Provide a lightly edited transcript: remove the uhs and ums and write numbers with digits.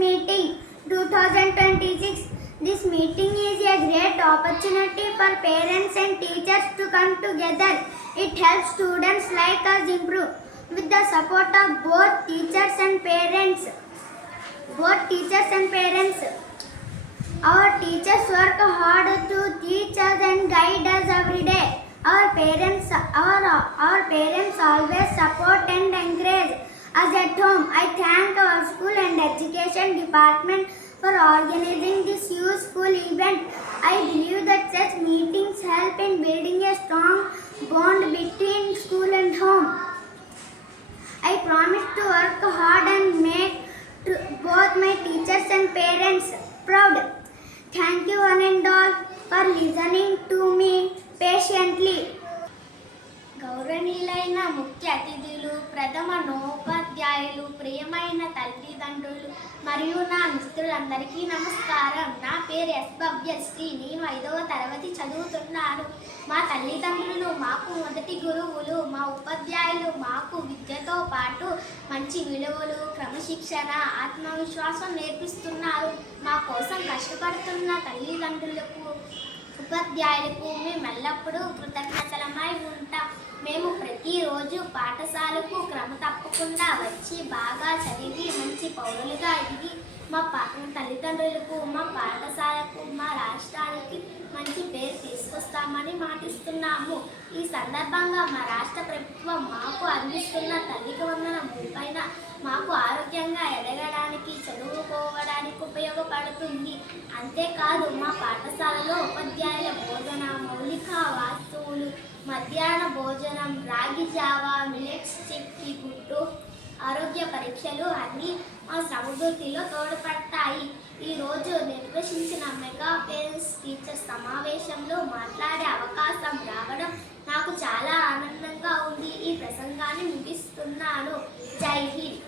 Meeting 2026. This meeting is a great opportunity for parents and teachers to come together. It helps students like us improve with the support of both teachers and parents. Our teachers work hard to teach us and guide us every day. Our parents always support and encourage us at home. I thank our school and education department for organizing this useful event. I believe that such meetings help in building a strong bond between school and home. I promise to work hard and make both my teachers and parents proud. Thank you one and all for listening to me patiently. గౌరవనీయులైన ముఖ్య అతిథులు, ప్రథమ నవోపాధ్యాయులు, ప్రియమైన తల్లిదండ్రులు మరియు నా మిత్రులందరికీ నమస్కారం. నా పేరు ఎస్ భవ్యశ్రీ. నేను 5వ తరగతి చదువుతున్నాను. మా తల్లిదండ్రులు మాకు మొదటి గురువులు. మా ఉపాధ్యాయులు మాకు విద్యతో పాటు మంచి విలువలు, క్రమశిక్షణ, ఆత్మవిశ్వాసం నేర్పిస్తున్నారు. మా కోసం కష్టపడుతున్న తల్లిదండ్రులకు, ఉపాధ్యాయులకు మేము ఎల్లప్పుడూ కృతజ్ఞతలమై ఉంటాం. మేము ప్రతిరోజు పాఠశాలకు క్రమ తప్పకుండా వచ్చి బాగా చదివి మంచి పౌరులుగా ఎదిగి మా తల్లిదండ్రులకు, మా పాఠశాలకు, మా రాష్ట్రానికి మంచి పేరు తీసుకొస్తామని మాటిస్తున్నాము. ఈ సందర్భంగా మా రాష్ట్ర ప్రభుత్వం మాకు అందిస్తున్న తల్లికి వందనం పైన మాకు ఆరోగ్యంగా ఎదగడానికి, చదువుకోవడానికి ఉపయోగపడుతుంది. అంతేకాదు మా పాఠశాలలో ఉపాధ్యాయుల బోధన, మౌలిక వస్తువులు, మధ్యాహ్న భోజనం, రాగి జావా, మిలెట్స్ చిక్కీ గుడ్డు, ఆరోగ్య పరీక్షలు అన్నీ మా సమృద్ధిలో తోడ్పడతాయి. ఈరోజు నిర్వహించిన మెగా పేరెంట్స్ టీచర్స్ సమావేశంలో మాట్లాడే అవకాశం రావడం నాకు చాలా ఆనందంగా ఉంది. ఈ ప్రసంగాన్ని ముగిస్తున్నాను. జై హింద్.